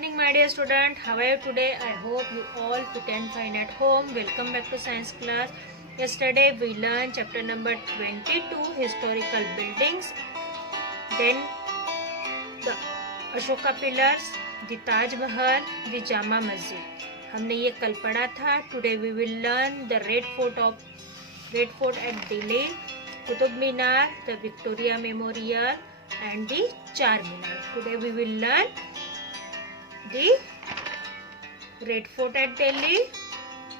Morning my dear student, how are you today? I hope you all fit and fine at home. Welcome back to science class. Yesterday we learned chapter number 22, historical buildings, then the Ashoka pillars, the Taj Mahal, the Jama Masjid. हमने ये कल पढ़ा था. Today we will learn the Red Fort at Delhi, Qutub Minar, the Victoria Memorial and the Charminar. Today we will learn the Red Fort at Delhi,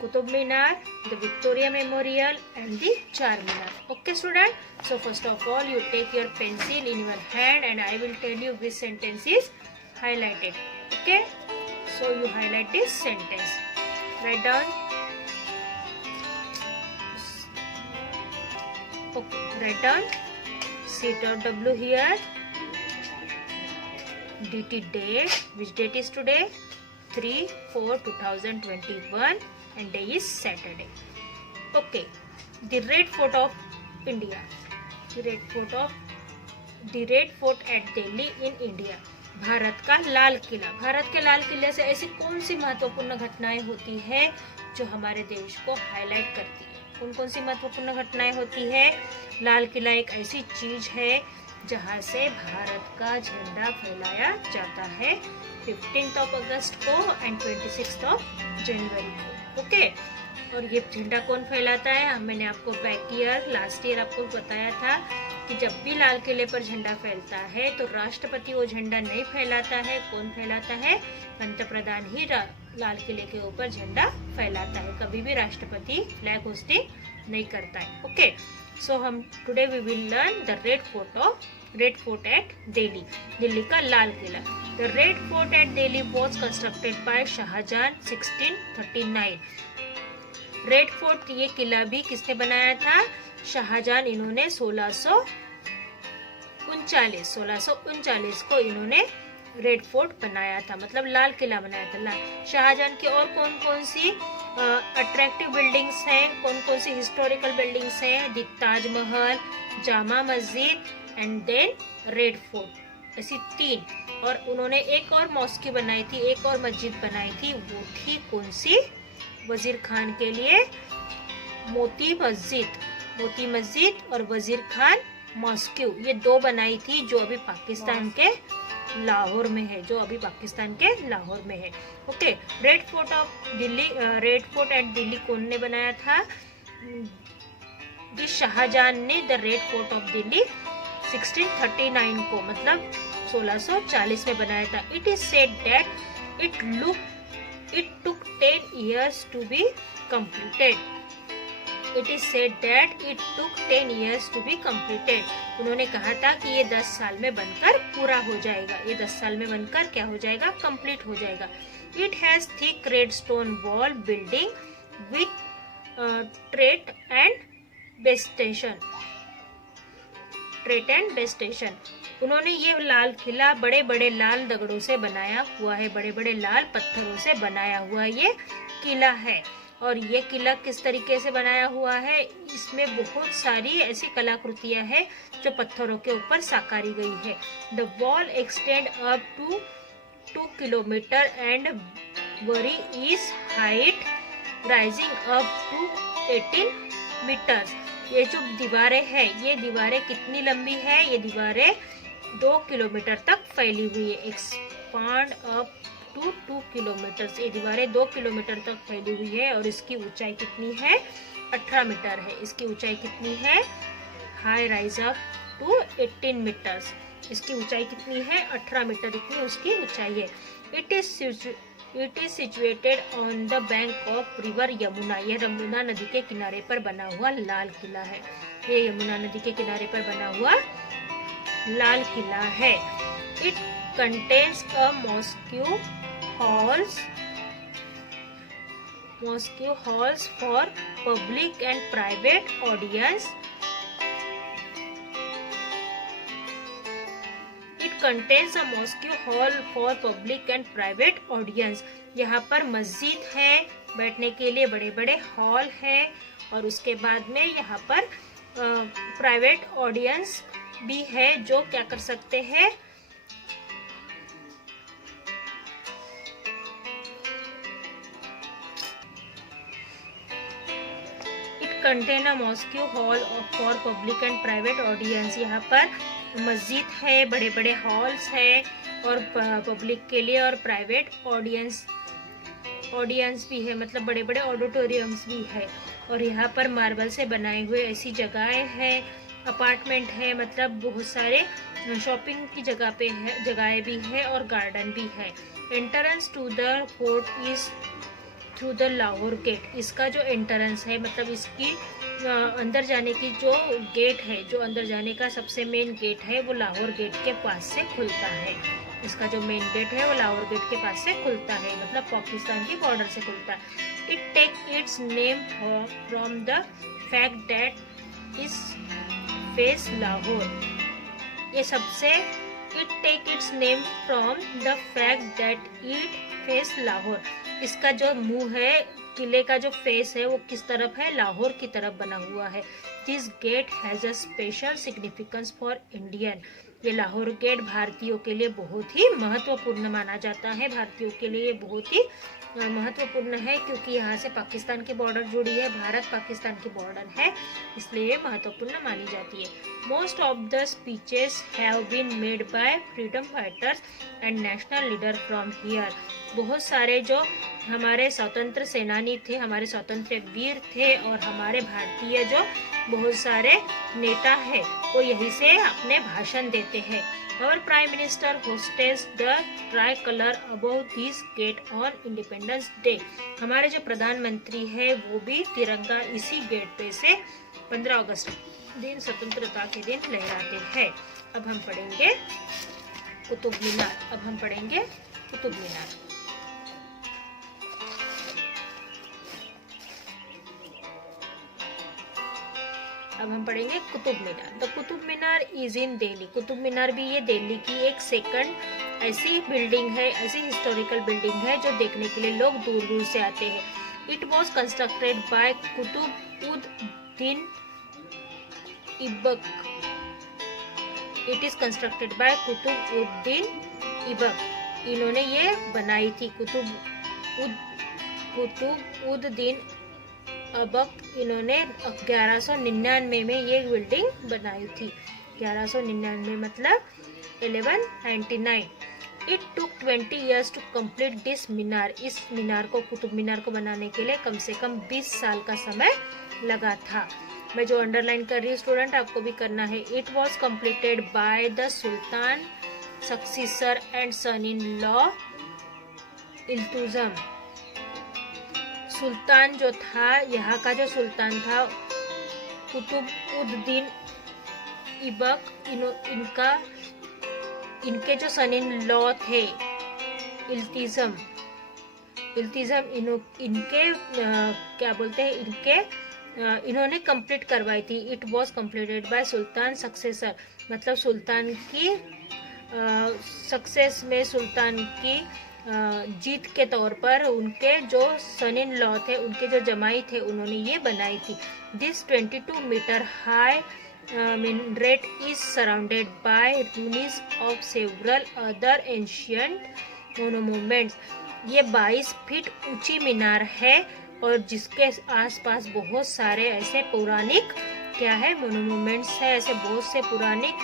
Qutub Minar, the Victoria Memorial and the Charminar. Okay student, so first of all you take your pencil in your hand and I will tell you which sentence is highlighted. Okay, so you highlight this sentence. Write down. Okay, write down C.W here. DT date, which date is today? 3/4/2021 and day is Saturday. Okay, the Red Fort of India, the Red Fort at Delhi in India. Bharat का लाल किला. भारत के लाल किले से ऐसी कौन सी महत्वपूर्ण घटनाएं होती है जो हमारे देश को हाईलाइट करती है? कौन कौन सी महत्वपूर्ण घटनाएं होती है? लाल किला एक ऐसी चीज है जहाँ से भारत का झंडा फहराया जाता है 15 अगस्त को एंड 26 जनवरी को. ओके, और ये झंडा कौन फहराता है? मैंने आपको लास्ट ईयर आपको बताया था कि जब भी लाल किले पर झंडा फैलता है तो राष्ट्रपति वो झंडा नहीं फैलाता है. कौन फैलाता है? पंतप्रधान ही लाल किले के ऊपर झंडा फैलाता है. कभी भी राष्ट्रपति फ्लैग होस्टिंग नहीं करता है. ओके, सो हम today we will learn the red fort at Delhi. Delhi का लाल किला. The red fort at Delhi was constructed by Shahjahan 1639. Red fort ये किला भी किसने बनाया था? शाहजहां. इन्होंने 1639 को इन्होंने रेड फोर्ट बनाया था, मतलब लाल किला बनाया था. शाहजहां की और कौन कौन सी अट्रैक्टिव बिल्डिंग्स हैं, कौन कौन सी हिस्टोरिकल बिल्डिंग्स हैं? The Taj Mahal, Jama Masjid and then red fort. ऐसी 3. और उन्होंने एक और मॉस्की बनाई थी, एक और मस्जिद बनाई थी. वो थी कौन सी? वजीर खान के लिए मोती मस्जिद और वजीर खान मॉस्क्यू. ये 2 बनाई थी जो अभी पाकिस्तान के लाहौर में है, okay. Red fort at Delhi कौन ने बनाया था? शाहजहां ने the red fort of Delhi 1639 को, मतलब 1640 में बनाया था. It is said that it took 10 years to be completed. उन्होंने कहा था कि ये 10 साल में बनकर पूरा हो जाएगा. ये 10 साल में बनकर क्या हो जाएगा? कंप्लीट हो जाएगा. It has thick red stone wall building with turret and base station. उन्होंने ये लाल किला बड़े बड़े लाल दगड़ों से बनाया हुआ है, बड़े बड़े लाल पत्थरों से बनाया हुआ ये किला है. और ये किला किस तरीके से बनाया हुआ है? इसमें बहुत सारी ऐसी कलाकृतियां हैं जो पत्थरों के ऊपर साकारी गई है. The wall extend up to 2 kilometre and very is height rising up to 18 metres. ये जो दीवारें हैं, ये दीवारें कितनी लंबी है? ये दीवारें 2 किलोमीटर तक फैली हुई है. Expand up to 2 kilometre. ये दीवारें 2 किलोमीटर तक फैली हुई है. और इसकी ऊंचाई कितनी है? 18 मीटर है. इसकी ऊंचाई कितनी है? High rise up to 18 metres. इसकी ऊंचाई कितनी है? 18 मीटर. इतनी उसकी ऊंचाई है. It is situated on the bank of river Yamuna. यह यमुना नदी के किनारे पर बना हुआ लाल किला है. ये यमुना नदी के किनारे पर बना हुआ लाल किला है. It contains a mosque halls for public and private audience. It contains a mosque hall for public and private audience. यहाँ पर मस्जिद है, बैठने के लिए बड़े बड़े हॉल है और उसके बाद में यहाँ पर प्राइवेट ऑडियंस भी है जो क्या कर सकते हैं, contain a mosque hall for public and private audience. यहाँ पर मस्जिद है, बड़े बड़े हॉल्स है और पब्लिक के लिए और प्राइवेट ऑडियंस भी है, मतलब बड़े बड़े ऑडिटोरियम्स भी है। और यहाँ पर मार्बल से बनाए हुए ऐसी जगहें हैं, अपार्टमेंट है, मतलब बहुत सारे शॉपिंग की जगहें भी है और गार्डन भी है। Entrance to the fort is through the Lahore gate. इसका जो एंट्रेंस है, मतलब इसकी अंदर जाने की जो गेट है, जो अंदर जाने का सबसे मेन गेट है, वो लाहौर गेट के पास से खुलता है। इसका जो मेन गेट है वो लाहौर गेट के पास से खुलता है, मतलब पाकिस्तान की बॉर्डर से खुलता है। It take its name from the fact that is face Lahore. ये सबसे it take its name from the fact that it face Lahore. इसका जो मुंह है, किले का जो फेस है वो किस तरफ है, लाहौर की तरफ बना हुआ है। This gate has a special significance for Indian. ये लाहौर गेट भारतीयों के लिए बहुत ही महत्वपूर्ण माना जाता है। भारतीयों के लिए बहुत ही महत्वपूर्ण है क्योंकि यहाँ से पाकिस्तान की बॉर्डर जुड़ी है, भारत पाकिस्तान की बॉर्डर है, इसलिए महत्वपूर्ण मानी जाती है। Most of the speeches have been made by freedom fighters and national leader from here. बहुत सारे जो हमारे स्वतंत्र सेनानी थे, हमारे स्वतंत्र वीर थे और हमारे भारतीय जो बहुत सारे नेता है वो यहीं से अपने भाषण देते हैं। Our Prime Minister hosts the tricolor above this gate on Independence Day। हमारे जो प्रधानमंत्री है वो भी तिरंगा इसी गेट पे से 15 अगस्त दिन, स्वतंत्रता के दिन लहराते हैं। अब हम पढ़ेंगे कुतुब मीनार। अब हम पढ़ेंगे Qutub Minar. The Qutub Minar is in Delhi. Qutub Minar भी ये दिल्ली की एक सेकंड ऐसी बिल्डिंग है, ऐसी हिस्टोरिकल बिल्डिंग है जो देखने के लिए लोग दूर दूर से आते हैं। It was constructed by Qutb-ud-din Aibak. It is constructed by Qutb-ud-din Aibak. इन्होंने ये बनाई थी, कुतुब-उद-दीन ऐबक। इन्होंने 1199 में ये बिल्डिंग बनाई थी। 1199 मतलब 1199। It took 20 years to complete this minar. इस मीनार को, कुतुब मीनार को बनाने के लिए कम से कम 20 साल का समय लगा था। मैं जो अंडरलाइन कर रही हूँ स्टूडेंट, आपको भी करना है। It was completed by the sultan successor and son in law Iltutmish. सुल्तान जो था, यहाँ का जो सुल्तान था कुतुब-उद-दीन ऐबक, इनके जो सन इन लॉ थे इल्तिज़म, इनके क्या बोलते हैं, इन्होंने कंप्लीट करवाई थी। It was completed by Sultan successor, मतलब सुल्तान की सक्सेस में, सुल्तान की जीत के तौर पर उनके जो सन इन लॉ थे, उनके जो जमाई थे, उन्होंने ये बनाई थी। This 22 metre high minaret is surrounded by ruins of several other ancient monuments। ये 22 फीट ऊंची मीनार है और जिसके आसपास बहुत सारे ऐसे पौराणिक क्या है, मोनूमेंट्स है, ऐसे बहुत से पुरानिक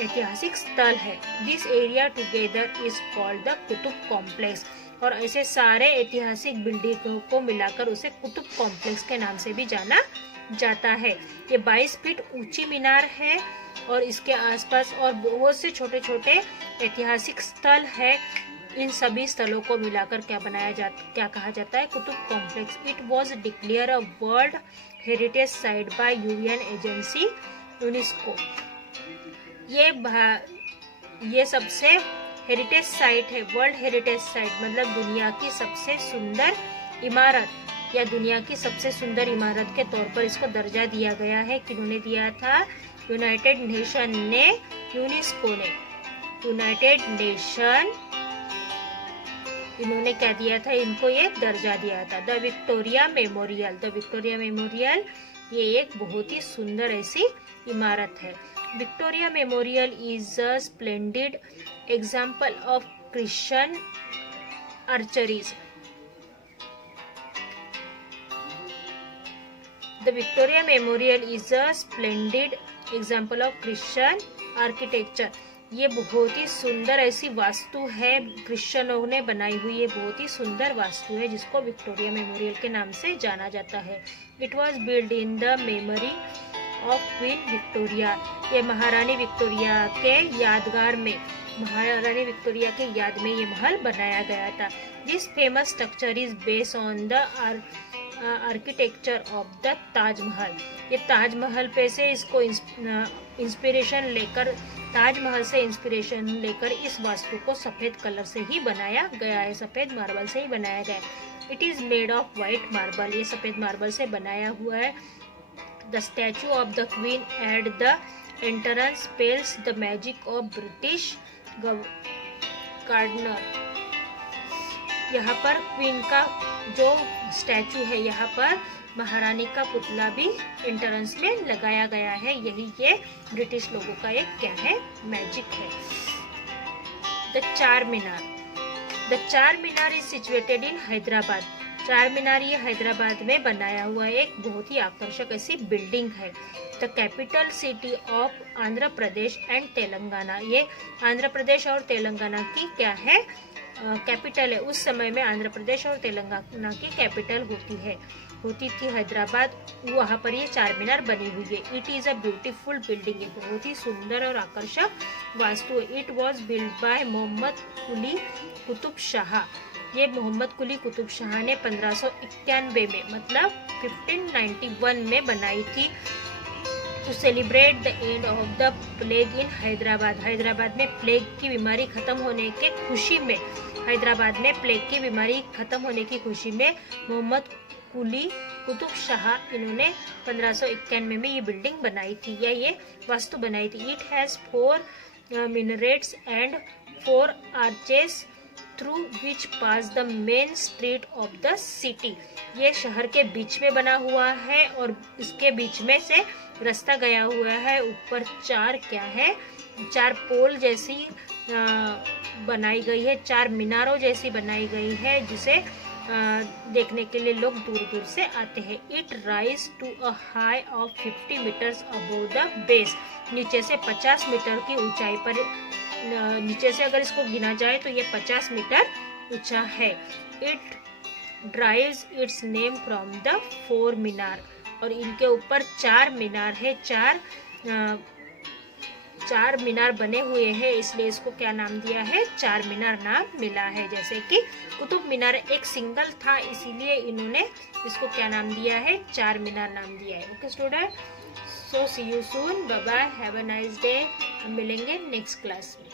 ऐतिहासिक स्थल है। This area together is called the Qutub complex. और ऐसे सारे ऐतिहासिक बिल्डिंगों को मिलाकर उसे कुतुब कॉम्प्लेक्स के नाम से भी जाना जाता है। ये 22 फीट ऊंची मीनार है और इसके आसपास और बहुत से छोटे छोटे ऐतिहासिक स्थल है। इन सभी स्थलों को मिलाकर क्या कहा जाता है, Qutub complex. It was declare a world heritage site bye UN agency UNESCO. ये सबसे हेरिटेज साइट है, वर्ल्ड हेरिटेज साइट मतलब दुनिया की सबसे सुंदर इमारत या दुनिया की सबसे सुंदर इमारत के तौर पर इसको दर्जा दिया गया है। किन्होंने दिया था, यूनाइटेड नेशन ने, यूनेस्को ने, यूनाइटेड नेशन इन्होंने क्या दिया था, इनको ये दर्जा दिया था। The Victoria Memorial, the Victoria Memorial ये एक बहुत ही सुंदर ऐसी इमारत है। Victoria Memorial is a splendid example of Christian archeries. The Victoria Memorial is a splendid example of Christian architecture. ये बहुत ही सुंदर ऐसी वास्तु है, क्रिश्चियनों ने बनाई हुई ये बहुत ही सुंदर वास्तु है जिसको विक्टोरिया मेमोरियल के नाम से जाना जाता है। It was build in the memory of queen Victoria. ये महारानी विक्टोरिया के यादगार में, महारानी विक्टोरिया के याद में ये महल बनाया गया था। This famous structure is based on the architecture of the Taj Mahal. ये ताजमहल पे से इसको इंस्पिरेशन लेकर, ताजमहल से इंस्पिरेशन लेकर इस वास्तु को सफेद कलर से ही बनाया गया है, सफेद मार्बल से ही बनाया गया है। It is made of white marble. ये सफेद मार्बल से बनाया हुआ है। The statue of the queen at the entrance pales the magic of British gardener. यहाँ पर क्वीन का जो स्टैचू है, यहाँ पर महारानी का पुतला भी एंट्रेंस में लगाया गया है। यही ये ब्रिटिश लोगों का एक क्या है, मैजिक है। द चार मीनार। द चार मीनार इज सिचुएटेड इन हैदराबाद। चार मीनार ये हैदराबाद में बनाया हुआ एक बहुत ही आकर्षक ऐसी बिल्डिंग है। The capital city of Andhra Pradesh and Telangana. ये आंध्र प्रदेश और तेलंगाना की क्या है, कैपिटल है। उस समय में आंध्र प्रदेश और तेलंगाना की कैपिटल होती थी हैदराबाद। वहाँ पर ये चार मीनार बनी हुई है। It is a beautiful building. ये बहुत ही सुंदर और आकर्षक वास्तु है। It was build by Mohammed Quli Qutub Shah. ये मोहम्मद कुली कुतुब शाह ने 1591 में, मतलब 1591 में बनाई थी। To celebrate the end of the plague in Hyderabad. Hyderabad में प्लेग की बीमारी खत्म होने के खुशी में, हैदराबाद में प्लेग की बीमारी खत्म होने की खुशी में मोहम्मद कुली कुतुब शाह इन्होंने 1591 में ये बिल्डिंग बनाई थी, या ये वास्तु बनाई थी। It has 4 minarets and 4 arches through which pass the main street of the city. ये शहर के बीच में बना हुआ है और इसके बीच में से रास्ता गया हुआ है। ऊपर 4 क्या है, 4 पोल जैसी बनाई गई है, 4 मीनारों जैसी बनाई गई है, जिसे देखने के लिए लोग दूर दूर से आते हैं। It rise to a high of 50 metres above the base. नीचे से 50 मीटर की ऊंचाई पर, नीचे से अगर इसको गिना जाए तो ये 50 मीटर ऊंचा है। It drives it's name from the 4 मीनार। और इनके ऊपर 4 मीनार है, 4 मीनार बने हुए हैं, इसलिए इसको क्या नाम दिया है, 4 मीनार नाम मिला है। जैसे कि कुतुब मीनार एक सिंगल था, इसीलिए इन्होंने इसको क्या नाम दिया है, 4 मीनार नाम दिया है। Okay student, so see you soon, bye bye, have a nice day. हम मिलेंगे नेक्स्ट क्लास में।